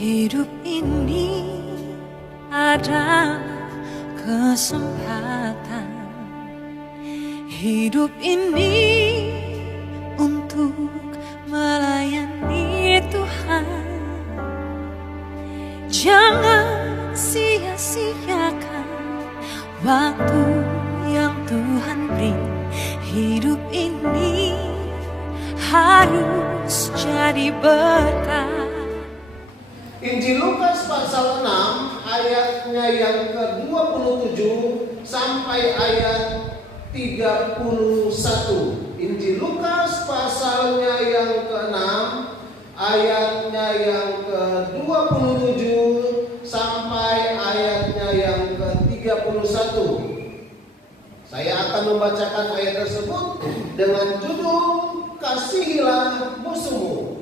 Hidup ini ada kesempatan. Hidup ini untuk melayani Tuhan. Jangan sia-siakan waktu yang Tuhan beri. Hidup ini harus jadi berkat. Injil Lukas pasal 6 ayatnya yang ke-27 sampai ayat 31. Injil Lukas pasalnya yang ke-6 ayatnya yang ke-27 sampai ayatnya yang ke-31. Saya akan membacakan ayat tersebut dengan judul Kasihilah musuhmu.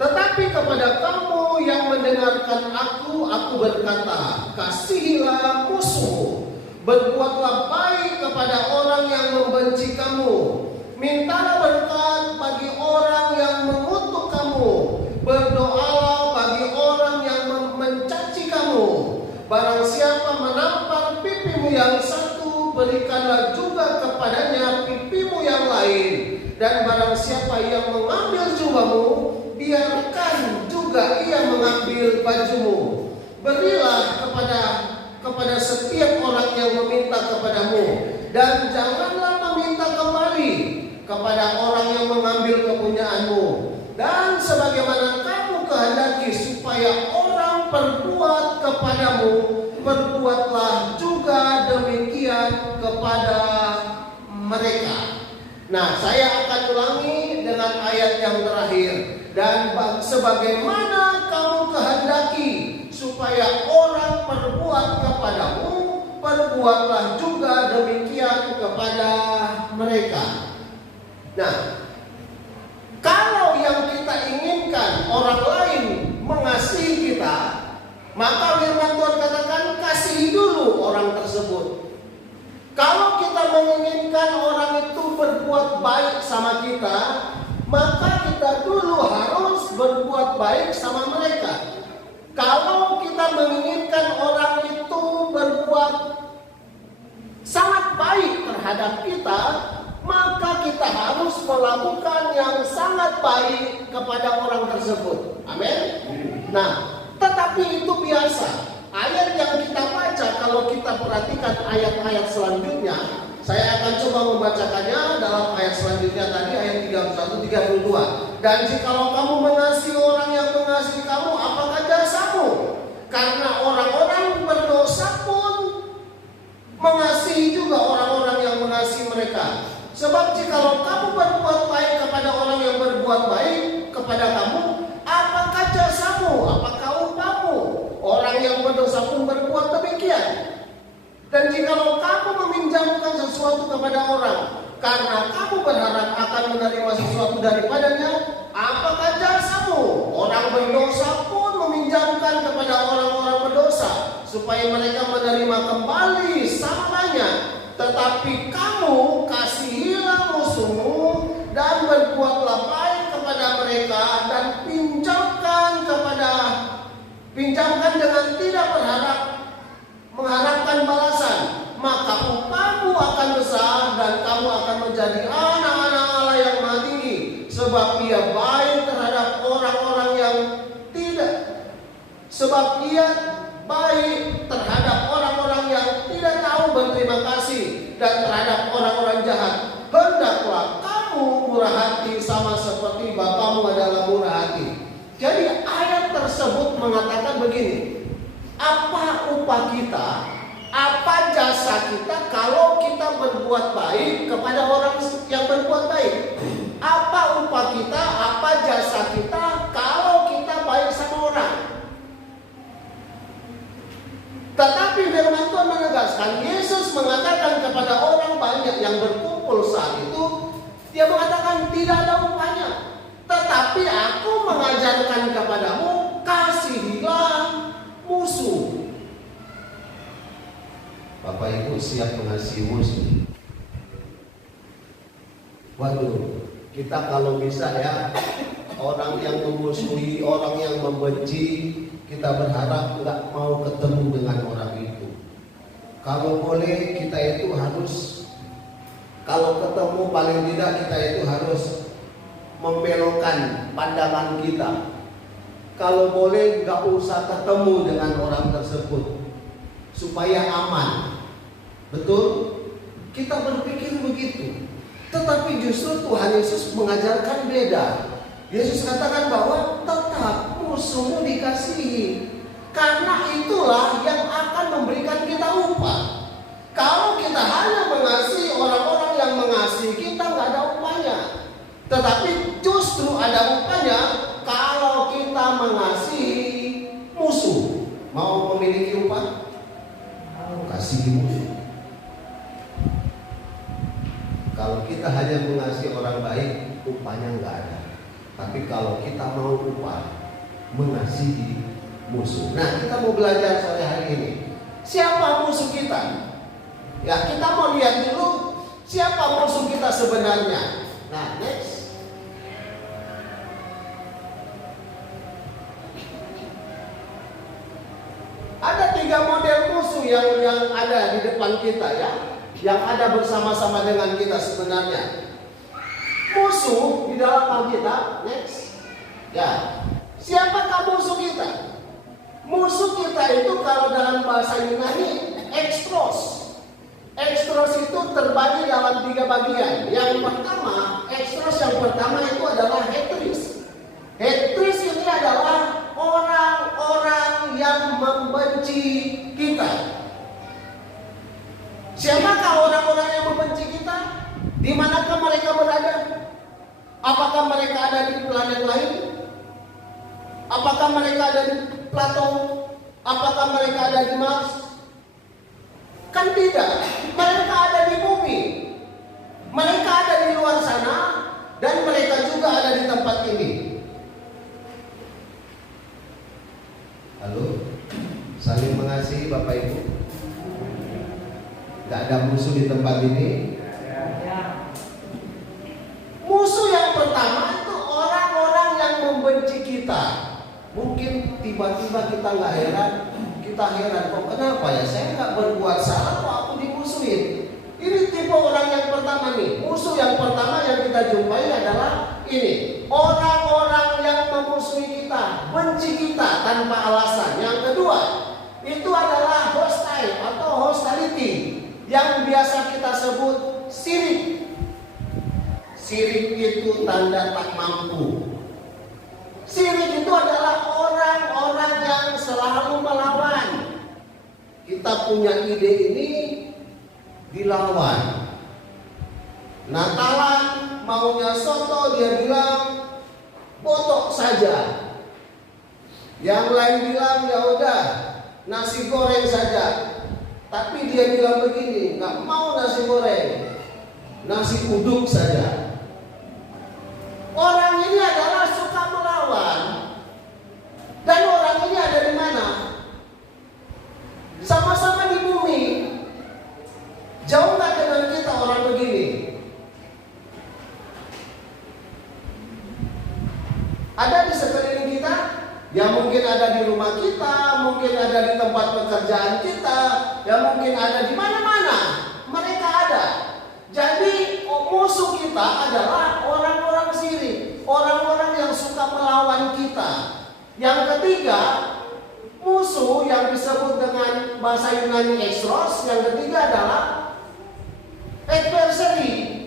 Tetapi kepada kamu yang mendengarkan aku berkata, kasihilah musuhmu, berbuatlah baik kepada orang yang membenci kamu, mintalah berkat bagi orang yang mengutuk kamu, berdoalah bagi orang yang mencaci kamu. Barang siapa menampar pipimu yang satu, berikanlah juga kepadanya pipimu yang lain. Dan barang siapa yang mengambil jubahmu, biarkan juga ia mengambil bajumu. Berilah kepada setiap orang yang meminta kepadamu, dan janganlah meminta kembali kepada orang yang mengambil kepunyaanmu. Dan sebagaimana kamu kehendaki supaya orang berbuat kepadamu, berbuatlah juga demikian kepada mereka. Nah, saya akan ulangi dengan ayat yang terakhir. Dan sebagaimana kamu kehendaki supaya orang berbuat kepadamu, berbuatlah juga demikian kepada mereka. Nah, kalau yang kita inginkan orang lain mengasihi kita, maka firman Tuhan katakan kasihi dulu orang tersebut. Kalau kita menginginkan orang itu berbuat baik sama kita, maka kita dulu harus berbuat baik sama mereka. Kalau kita menginginkan orang itu berbuat sangat baik terhadap kita, maka kita harus melakukan yang sangat baik kepada orang tersebut. Amin. Nah, tetapi itu biasa. Ayat yang kita baca, kalau kita perhatikan ayat-ayat selanjutnya, saya akan coba membacakannya dalam ayat selanjutnya tadi, ayat 31-32. Dan jikalau kamu mengasihi orang yang mengasihi kamu, apakah jasamu? Karena orang-orang berdosa pun mengasihi juga orang-orang yang mengasihi mereka. Sebab jikalau kamu berbuat baik kepada orang yang berbuat baik kepada kamu, apakah jasamu? Apakah upamu? Orang yang berdosa pun berbuat demikian. Dan jikalau kamu meminjamkan sesuatu kepada orang, karena kamu berharap akan menerima sesuatu daripadanya, apakah jasamu? Orang berdosa pun meminjamkan kepada orang-orang berdosa, supaya mereka menerima kembali samanya. Tetapi kamu kasihilah musuhmu, dan berbuatlah baik kepada mereka, dan pinjamkan dengan tidak mengharapkan balasan, maka upamu akan besar dan kamu akan menjadi anak-anak Allah yang Maha Tinggi, sebab ia baik terhadap orang-orang yang tidak tahu berterima kasih, dan terhadap orang-orang jahat. Hendaklah kamu murah hati sama seperti Bapamu adalah murah hati. Jadi ayat tersebut mengatakan begini, apa upah kita, apa jasa kita kalau kita berbuat baik kepada orang yang berbuat baik? Apa upah kita, apa jasa kita kalau kita baik sama orang? Tetapi firman Tuhan menegaskan, Yesus mengatakan kepada orang banyak yang berkumpul saat itu, dia mengatakan tidak ada upahnya. Tetapi aku mengajarkan kepadamu, kasihilah musuh. Bapak Ibu siap mengasihi musuh? Waduh, kita kalau bisa ya orang yang memusuhi, orang yang membenci, kita berharap nggak mau ketemu dengan orang itu. Kalau boleh kita itu harus, kalau ketemu paling tidak kita itu harus membelokkan pandangan kita. Kalau boleh nggak usah ketemu dengan orang tersebut supaya aman. Betul? Kita berpikir begitu. Tetapi justru Tuhan Yesus mengajarkan beda. Yesus katakan bahwa tetap musuhmu dikasihi, karena itulah yang akan memberikan kita upah. Kalau kita hanya mengasihi orang-orang yang mengasihi kita, nggak ada upahnya. Tetapi justru ada upahnya kalau kita mengasihi musuh. Mau memiliki upah? Kasihi musuh. Kalau kita hanya mengasihi orang baik, upahnya nggak ada. Tapi kalau kita mau upah, mengasihi musuh. Nah, kita mau belajar sore hari ini. Siapa musuh kita? Ya, kita mau lihat dulu siapa musuh kita sebenarnya. Nah, next. Ada 3 model musuh yang ada di depan kita ya, yang ada bersama-sama dengan kita sebenarnya. Musuh di dalam Alkitab, next. Ya, siapakah musuh kita? Musuh kita itu kalau dalam bahasa Yunani ekstros. Ekstros itu terbagi dalam 3 bagian. Yang pertama, ekstros yang pertama itu adalah hetris. Hetris ini adalah orang-orang yang membenci kita. Siapakah orang-orang yang membenci kita? Di manakah mereka berada? Apakah mereka ada di planet lain? Apakah mereka ada di Plato? Apakah mereka ada di Mars? Kan tidak. Mereka ada di bumi. Mereka ada di luar sana. Dan mereka juga ada di tempat ini. Halo? Saling mengasihi Bapak Ibu? Gak ada musuh di tempat ini? Musuh yang pertama itu orang-orang yang membenci kita. Mungkin tiba-tiba kita nggak heran, kita heran kok kenapa ya saya nggak berbuat salah kok aku dimusuhin. Ini tipe orang yang pertama nih. Musuh yang pertama yang kita jumpai adalah ini, orang-orang yang memusuhi kita, benci kita tanpa alasan. Yang kedua itu adalah hostile atau hostility, yang biasa kita sebut sirik. Sirik itu tanda tak mampu. Sirik itu adalah orang-orang yang selalu melawan. Kita punya ide ini, dilawan. Natalan maunya soto, dia bilang botok saja. Yang lain bilang ya udah nasi goreng saja. Tapi dia bilang begini, nggak mau nasi goreng, nasi uduk saja. Orang ini adalah suka melawan. Dan orang ini ada di mana? Sama-sama di bumi. Jauh nggak dengan kita orang begini? Ada di sekeliling kita? Ya mungkin ada di rumah kita, mungkin ada di tempat pekerjaan kita, ya mungkin ada di mana-mana. Mereka ada. Jadi musuh kita adalah orang-orang sirik, orang-orang yang suka melawan kita. Yang ketiga, musuh yang disebut dengan bahasa Yunani ekstros, yang ketiga adalah adversary.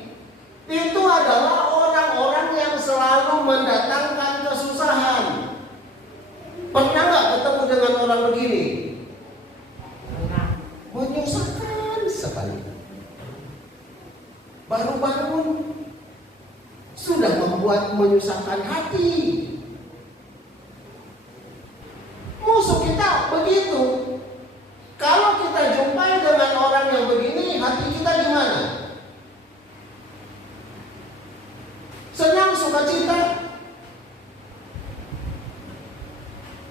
Itu adalah orang-orang yang selalu mendatangkan kesusahan. Pernah nggak ketemu dengan orang begini? Menyusahkan sekali. Baru bangun sudah membuat menyusahkan hati. Musuh kita begitu. Kalau kita jumpai dengan orang yang begini, hati kita gimana? Senang, sukacita?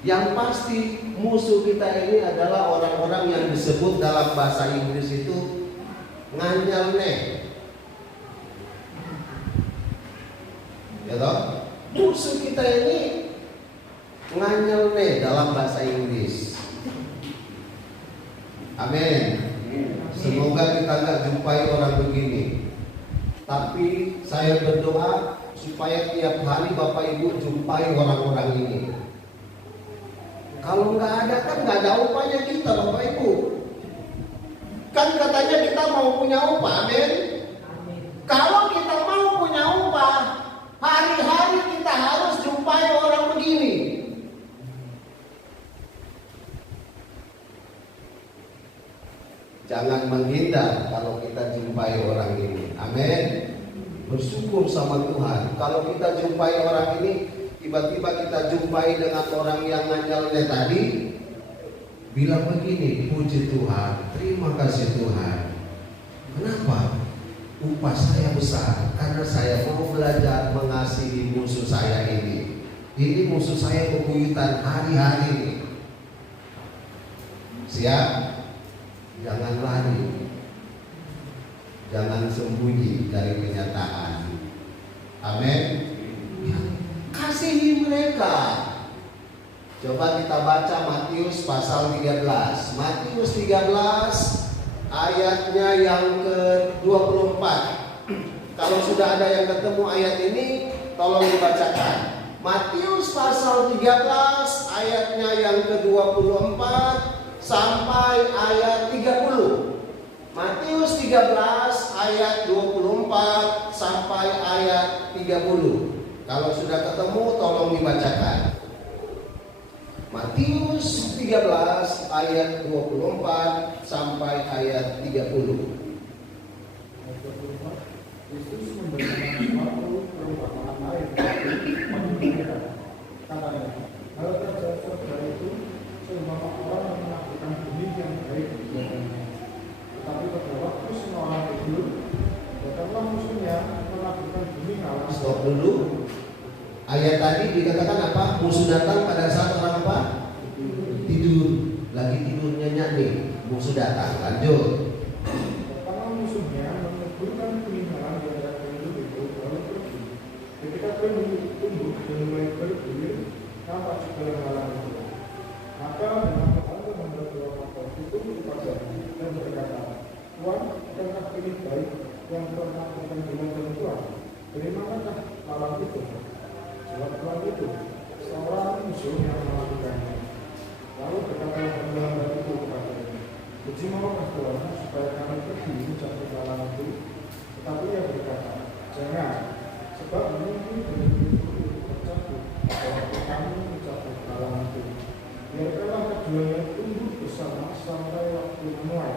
Yang pasti musuh kita ini adalah orang-orang yang disebut dalam bahasa Inggris itu nganyelne. Ya toh? Musuh kita kita ini nganyel nih dalam bahasa Inggris. Amin. Semoga kita nggak jumpai orang begini. Tapi saya berdoa supaya tiap hari Bapak Ibu jumpai orang-orang ini. Kalau nggak ada kan nggak ada upahnya kita, Bapak Ibu. Kan katanya kita mau punya upah, amin. Kalau kita mau punya upah, hari-hari kita harus jumpai orang begini. Jangan menghindar kalau kita jumpai orang ini. Amin. Bersyukur sama Tuhan. Kalau kita jumpai orang ini, tiba-tiba kita jumpai dengan orang yang nganyelnya tadi, bilang begini, puji Tuhan, terima kasih Tuhan. Kenapa? Upah saya besar karena saya mau belajar mengasihi musuh saya ini. Ini musuh saya bebuyutan hari-hari ini. Siap? Jangan lari, jangan sembunyi dari kenyataan. Amin. Kasihi mereka. Coba kita baca Matius pasal 13. Matius 13 ayatnya yang ke-24. Kalau sudah ada yang ketemu ayat ini, tolong dibacakan. Matius pasal 13 ayatnya yang ke-24 sampai ayat 30. Matius 13 ayat 24 sampai ayat 30. Kalau sudah ketemu tolong dibacakan. Matius 13 ayat 24 sampai ayat 30. Yesus memberikan suatu perumpamaan lain bagi mereka. Katanya, hal terjadi surga itu seumpama orang yang menaklukkan bumi yang baik di jalannya. Tetapi pada waktu semua orang tidur, datanglah musuhnya menaklukkan bumi kalah. Stop dulu. Ayat tadi dikatakan apa? Musuh datang pada saat orang apa? Tidur. Lagi tidur nyenyak nih. Musuh datang. Lanjut. Datanglah musuhnya meneburkan peninggalan di antara penduduk itu lalu pergi. Ketika penduduk tumbuh dan mulai bergulir, nampak segala halang itu. Maka dengan Tuhan membawa kapal itu kepadanya dan berkata, Tuhan, bukankah ini baik yang Tuhan lakukan dengan Tuhan? Dari manakah lalang itu? Sebab Tuhan itu seorang musuh yang melakukannya. Lalu berkata hamba itu kepadanya, puji maukah Tuhan supaya kami pergi mencapai lalang itu? Tetapi ia berkata, jangan, sebab mungkin benar-benar itu tercabut waktu kami mencapai lalang itu. Biarkanlah keduanya tumbuh bersama sampai waktu menuai.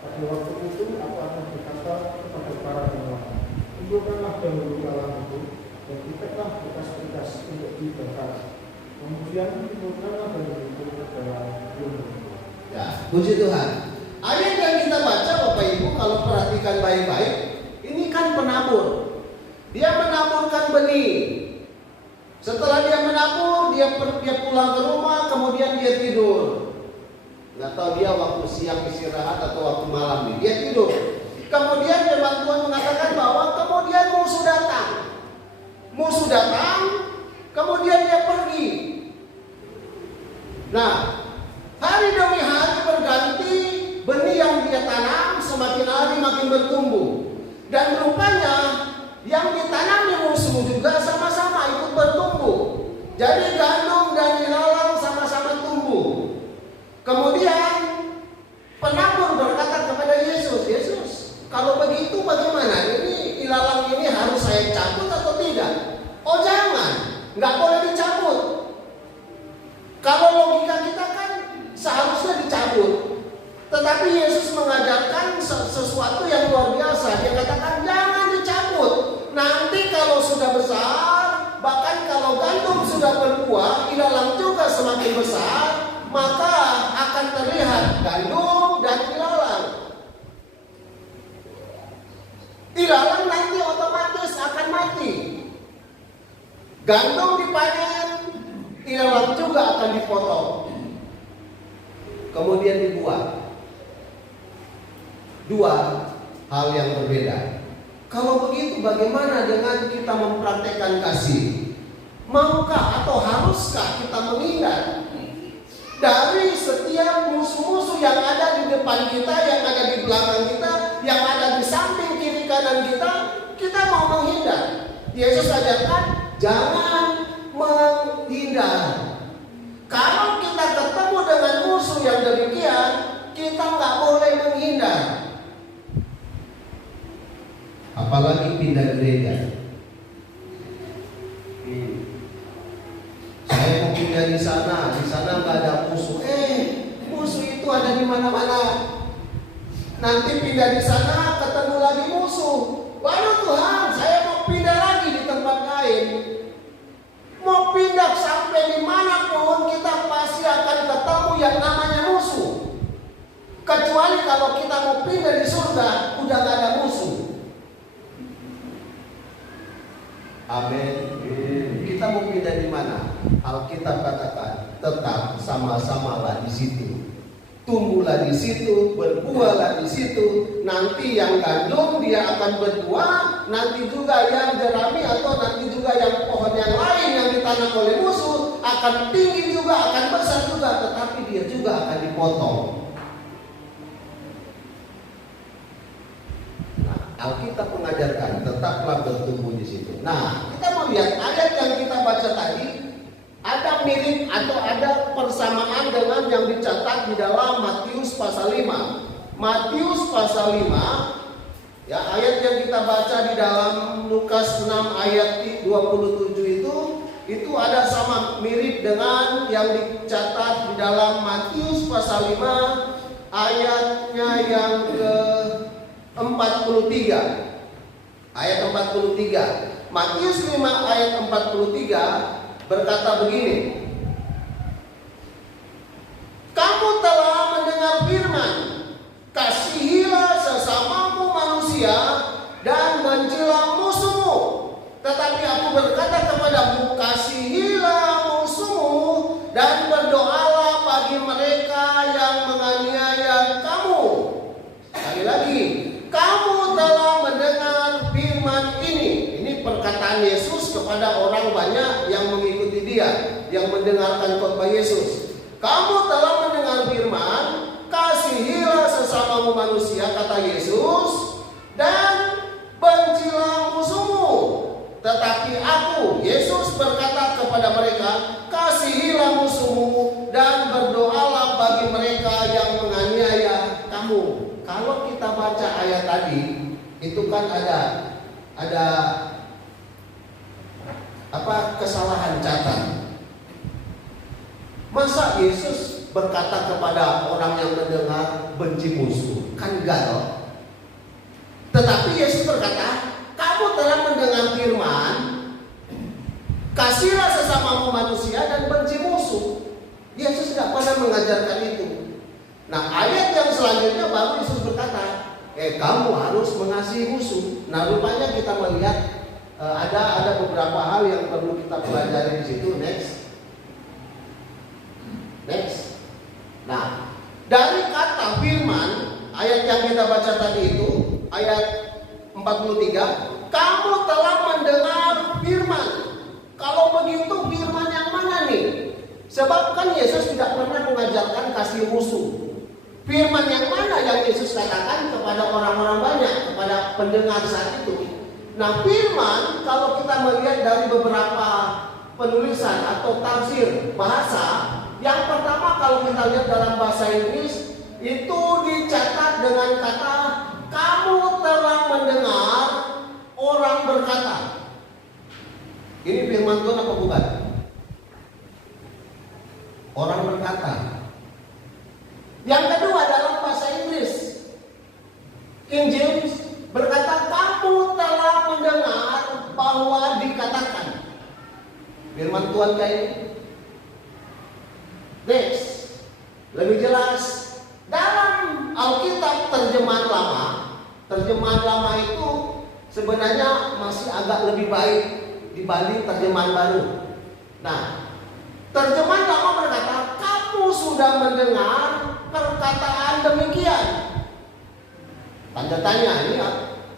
Pada waktu itu aku akan berkata kepada para penuai, kumpulkanlah dahulu lalang itu dan ikatlah bekas-bekas untuk dibakar. Kemudian kumpulkanlah dahulu itu ke dalam gunung. Ya, puji Tuhan. Ayat yang kita baca Bapak Ibu kalau perhatikan baik-baik, ini kan penabur. Dia menaburkan benih. Setelah dia menabur, dia pulang ke rumah, kemudian dia tidur. Nggak tahu dia waktu siang istirahat atau waktu malam nih, dia tidur. Kemudian firman Tuhan mengatakan bahwa kemudian musuh datang. Musuh datang, kemudian dia pergi. Nah, hari demi hari berganti, benih yang dia tanam semakin hari makin bertumbuh. Dan rupanya yang ditanami musuh juga sama-sama ikut bertumbuh. Jadi gandum dan ilalang sama-sama tumbuh. Kemudian penabur berkata kepada Yesus, Yesus, kalau begitu bagaimana? Ini ilalang ini harus saya cabut atau tidak? Oh jangan, nggak boleh dicabut. Kalau logika kita kan seharusnya dicabut. Tetapi Yesus mengajarkan sesuatu yang luar biasa. Dia katakan jangan dicabut. Nanti kalau sudah besar, bahkan kalau gandum sudah berbuah, ilalang juga semakin besar, maka akan terlihat gandum dan ilalang. Ilalang nanti otomatis akan mati. Gandum dipanen, ilalang juga akan dipotong. Kemudian dibuat. Dua hal yang berbeda. Kalau begitu bagaimana dengan kita mempraktekkan kasih? Maukah atau haruskah kita menghindar dari setiap musuh-musuh yang ada di depan kita, yang ada di belakang kita, yang ada di samping kiri kanan kita? Kita mau menghindar. Yesus ajarkan jangan menghindar. Kalau kita ketemu dengan musuh yang demikian, kita nggak boleh menghindar. Apalagi pindah gereja. Saya mau pindah di sana nggak ada musuh. Musuh itu ada di mana-mana. Nanti pindah di sana ketemu lagi musuh. Waduh Tuhan, saya mau pindah lagi di tempat lain. Mau pindah sampai dimanapun, kita pasti akan ketemu yang namanya musuh. Kecuali kalau kita mau pindah di surga, udah gak ada musuh. Amin. Kita mau pindah di mana? Alkitab katakan, tetap sama-samalah di situ. Tumbuhlah di situ, berbuahlah di situ. Nanti yang gandum dia akan berbuah, nanti juga yang jerami atau nanti juga yang pohon yang lain yang ditanam oleh musuh akan tinggi juga, akan besar juga, tetapi dia juga akan dipotong. Nah, Alkitab mengajarkan tetaplah bertumbuh di situ. Nah, kita mau lihat ayat yang kita baca tadi. Ada mirip atau ada persamaan dengan yang dicatat di dalam Matius pasal 5. Matius pasal 5, ya, ayat yang kita baca di dalam Lukas 6 ayat 27 itu ada sama mirip dengan yang dicatat di dalam Matius pasal 5 ayatnya yang ke 43. Ayat 43. Matius 5 ayat 43 berkata begini, kamu telah mendengar firman, kasihilah sesamamu manusia dan bencilah musuhmu. Tetapi aku berkata kepadamu, kasihilah musuhmu dan berdoalah bagi mereka yang menganiaya kamu. Sekali lagi, kamu telah mendengar firman ini. Ini perkataan Yesus kepada orang banyak yang mengikuti dia, yang mendengarkan khotbah Yesus. Kamu telah mendengar firman, kasihilah sesamamu manusia, kata Yesus, dan bencilah musuhmu. Tetapi aku, Yesus berkata kepada mereka, kasihilah musuhmu dan berdoalah bagi mereka yang menganiaya kamu. Kalau kita baca ayat tadi, itu kan ada kesalahan catat. Masa Yesus berkata kepada orang yang mendengar benci musuh? Kan enggak. Tetapi Yesus berkata, kamu telah mendengar firman, kasihlah sesamamu manusia dan benci musuh. Yesus tidak pernah mengajarkan itu. Nah, ayat yang selanjutnya baru Yesus berkata, kamu harus mengasihi musuh. Nah, rupanya kita melihat ada beberapa hal yang perlu kita pelajari di situ. Next. Nah, dari kata firman, ayat yang kita baca tadi itu, ayat 43, kamu telah mendengar firman. Kalau begitu firman yang mana nih? Sebab kan Yesus tidak pernah mengajarkan kasih musuh. Firman yang mana yang Yesus katakan kepada orang-orang banyak, kepada pendengar saat itu? Nah, firman kalau kita melihat dari beberapa penulisan atau tafsir bahasa, yang pertama kalau kita lihat dalam bahasa Inggris itu dicatat dengan kata kamu telah mendengar orang berkata. Ini firman Tuhan apa bukan? Orang berkata. Yang kedua dalam bahasa Inggris, King James berkata kamu telah mendengar bahwa dikatakan. Firman Tuhan kayak ini. Next, lebih jelas dalam Alkitab terjemahan lama itu sebenarnya masih agak lebih baik dibanding terjemahan baru. Nah, terjemahan lama berkata kamu sudah mendengar perkataan demikian. Tanda tanya, ini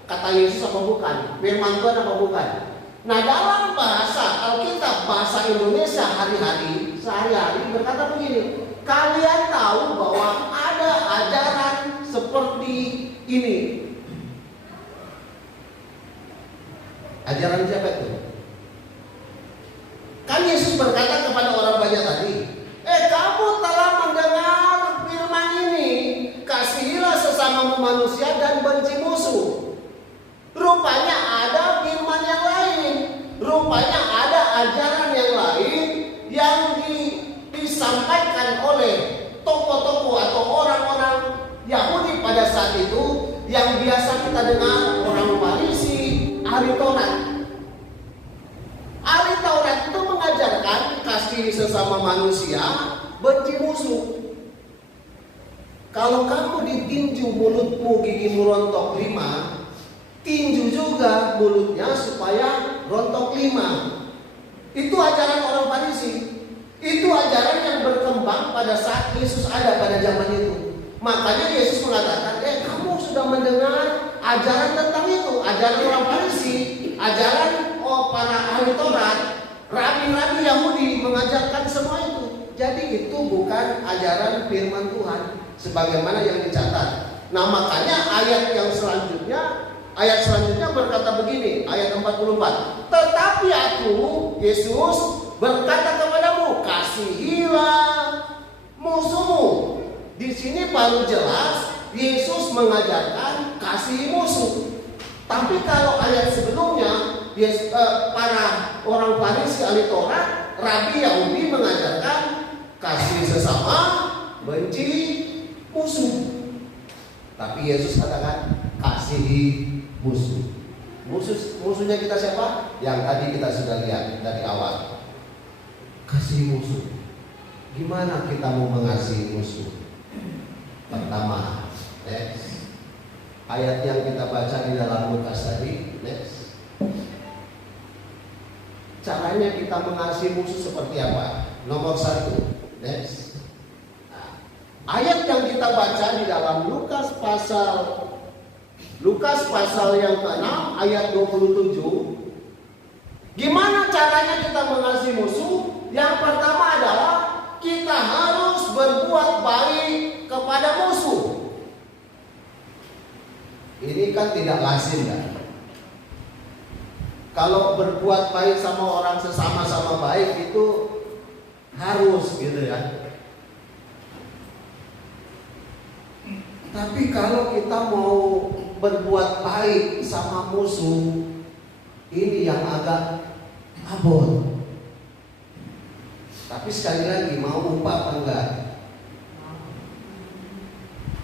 kata Yesus apa bukan? Firman Tuhan apa bukan? Nah, dalam bahasa Alkitab, bahasa Indonesia sehari-hari berkata begini, kalian tahu bahwa ada ajaran seperti ini. Ajaran siapa itu? Kan Yesus berkata kepada orang banyak tadi, kamu telah mendengar firman ini, kasihilah sesamamu manusia dan benci musuh. Rupanya ada firman yang lain, rupanya ada ajaran yang lain yang disampaikan oleh tokoh-tokoh atau orang-orang Yahudi pada saat itu, yang biasa kita dengar orang Farisi, ahli Taurat. Ahli Taurat itu mengajarkan kasih sesama manusia, benci musuh. Kalau kamu ditinju mulutmu, gigimu rontok 5, tinju juga mulutnya supaya rontok 5. Itu ajaran orang Farisi. Itu ajaran yang berkembang pada saat Yesus ada pada zaman itu. Makanya Yesus mengatakan, kamu sudah mendengar ajaran tentang itu, ajaran orang Farisi, ajaran para ahli Taurat, rabi-rabi Yahudi mengajarkan semua itu. Jadi itu bukan ajaran firman Tuhan sebagaimana yang dicatat. Nah, makanya ayat selanjutnya berkata begini, ayat 44. Tetapi aku, Yesus, berkata kepadamu, kasihilah musuhmu. Di sini baru jelas Yesus mengajarkan kasih musuh. Tapi kalau ayat sebelumnya, para orang Farisi ahli Taurat, rabi Yahudi mengajarkan kasih sesama, benci musuh. Tapi Yesus katakan kasihi musuh. Musuhnya kita siapa? Yang tadi kita sudah lihat dari awal. Kasih musuh. Gimana kita mau mengasihi musuh? Pertama, next. Ayat yang kita baca di dalam Lukas tadi, next. Caranya kita mengasihi musuh seperti apa? Nomor 1, next. Ayat yang kita baca di dalam Lukas pasal yang ke-6 ayat 27. Gimana caranya kita mengasihi musuh? Yang pertama adalah kita harus berbuat baik kepada musuh. Ini kan tidak lazim kan? Kalau berbuat baik sama orang sesama baik itu harus gitu ya. Tapi kalau kita mau berbuat baik sama musuh, ini yang agak abot. Tapi sekali lagi, mau upah apa enggak?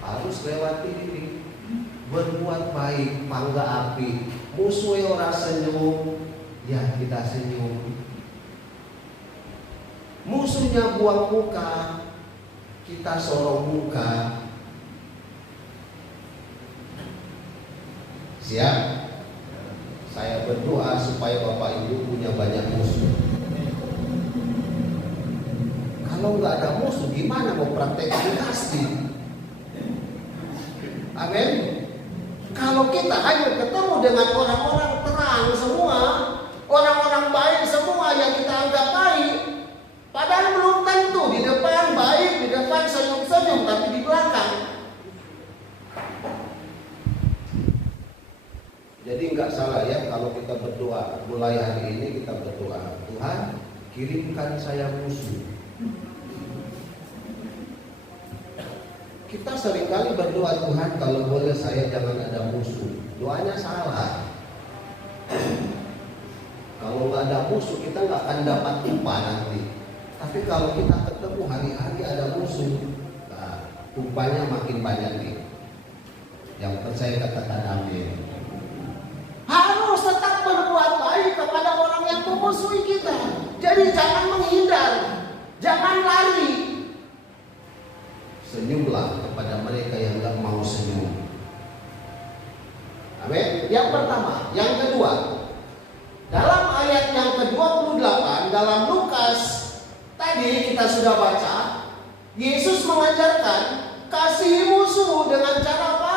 Harus lewati ini. Berbuat baik, pangga api. Musuhnya orang senyum, ya kita senyum. Musuhnya buang muka, kita sorong muka. Siap? Saya berdoa supaya Bapak Ibu punya banyak musuh. Kalau nggak ada musuh, gimana mau praktek dinasti? Amin. Kalau kita hanya ketemu dengan orang-orang terang semua, orang-orang baik semua yang kita anggap baik, padahal belum tentu di depan baik, di depan senyum-senyum, tapi di belakang. Jadi nggak salah ya kalau kita berdoa. Mulai hari ini kita berdoa, Tuhan kirimkan saya musuh. Kita seringkali berdoa, Tuhan kalau boleh saya jangan ada musuh. Doanya salah. Kalau nggak ada musuh kita nggak akan dapat upah nanti. Tapi kalau kita ketemu hari-hari ada musuh, nah, upahnya makin banyak nih. Yang percaya katakan amin. Harus tetap berbuat baik kepada orang yang memusuhi kita. Jadi jangan menghindar, jangan lari. Senyumlah kepada mereka yang tidak mau senyum. Amin. Yang pertama. Yang kedua, dalam ayat yang ke-28 dalam Lukas tadi kita sudah baca, Yesus mengajarkan kasihi musuh dengan cara apa?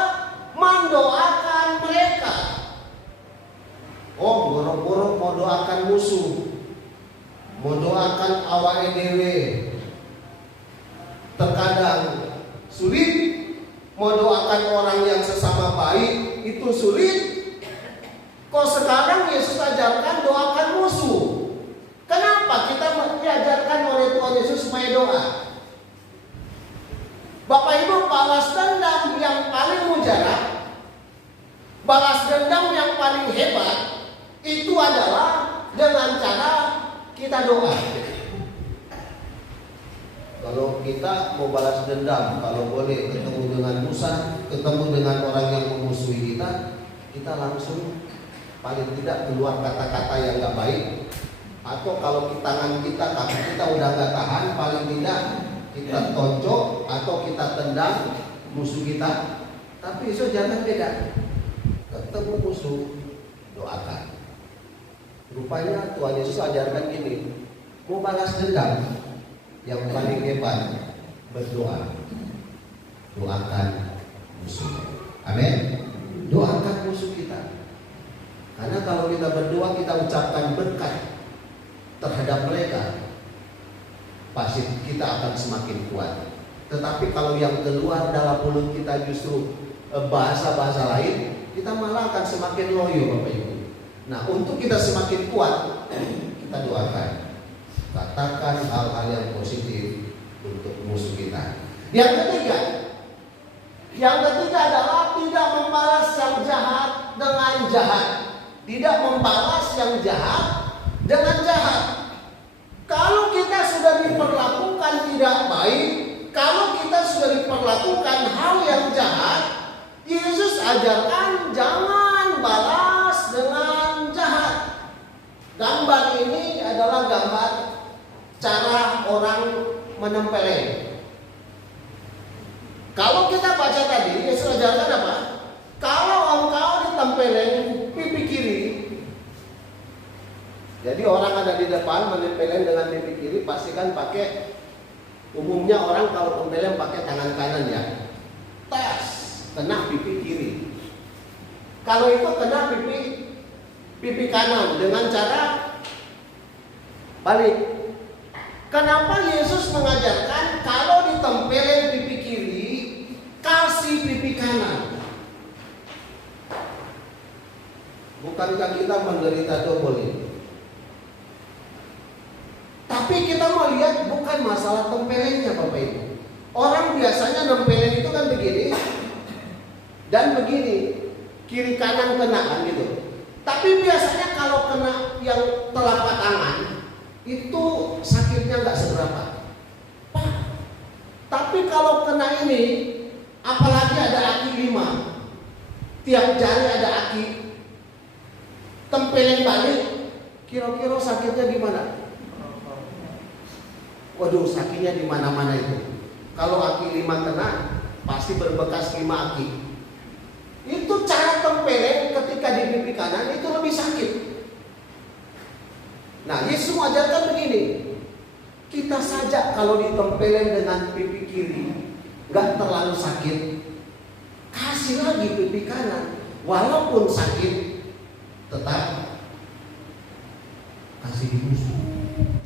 Mendoakan mereka. Oh, boro-boro mau doakan musuh, mau doakan awake dhewe. Terkadang sulit. Mau doakan orang yang sesama baik itu sulit. Kok sekarang Yesus ajarkan doakan musuh? Kenapa kita diajarkan oleh Tuhan Yesus supaya doa? Bapak Ibu, balas dendam yang paling mujarab, balas dendam yang paling hebat itu adalah dengan cara kita doa. Kalau kita mau balas dendam, kalau boleh ketemu dengan Musa, ketemu dengan orang yang memusuhi kita, kita langsung paling tidak keluar kata-kata yang gak baik. Atau kalau tangan kita, kaki kita udah gak tahan, paling tidak kita tonjok atau kita tendang musuh kita. Tapi itu jangan beda. Ketemu musuh, doakan. Rupanya Tuhan Yesus ajarkan gini, mau balas dendam, yang paling hebat berdoa. Doakan musuh. Amin. Doakan musuh kita. Karena kalau kita berdoa, kita ucapkan berkat terhadap mereka, pasti kita akan semakin kuat. Tetapi kalau yang keluar dalam mulut kita justru bahasa-bahasa lain, kita malah akan semakin loyo, Bapak Ibu. Nah, untuk kita semakin kuat, kita doakan. Katakan hal-hal yang positif untuk musuh kita. Yang ketiga adalah tidak membalas yang jahat dengan jahat. Tidak membalas yang jahat dengan jahat. Kalau kita sudah diperlakukan tidak baik, kalau kita sudah diperlakukan hal yang jahat, Yesus ajarkan jangan balas dengan jahat. Gambar ini adalah gambar cara orang menempeleng. Kalau kita baca tadi, Yesus ajarkan apa? Kalau engkau ditempeleng pipi kiri, jadi orang ada di depan menempeleng dengan pipi kiri, pastikan pakai, umumnya orang kalau tempeleng pakai tangan kanan ya. Tas, kena pipi kiri. Kalau itu kena pipi kanan dengan cara balik. Kenapa Yesus mengajarkan kalau ditempelin pipi kiri, kasih pipi kanan? Bukankah kita menderita double ini? Tapi kita mau lihat bukan masalah tempelengnya, Bapak Ibu. Orang biasanya nempelin itu kan begini dan begini, kiri kanan kenaan gitu. Tapi biasanya kalau kena yang telapak tangan, itu sakitnya nggak seberapa. Tapi kalau kena ini, apalagi ada aki 5, tiap jari ada aki, tempelin balik, kira-kira sakitnya gimana? Waduh, sakitnya di mana-mana itu. Kalau aki 5 kena, pasti berbekas 5 aki. Itu cara tempelin ketika di pipi kanan itu lebih sakit. Nah, Yesus mengajarkan begini, kita saja kalau ditempelin dengan pipi kiri nggak terlalu sakit, kasih lagi pipi kanan, walaupun sakit tetap kasih di musuh.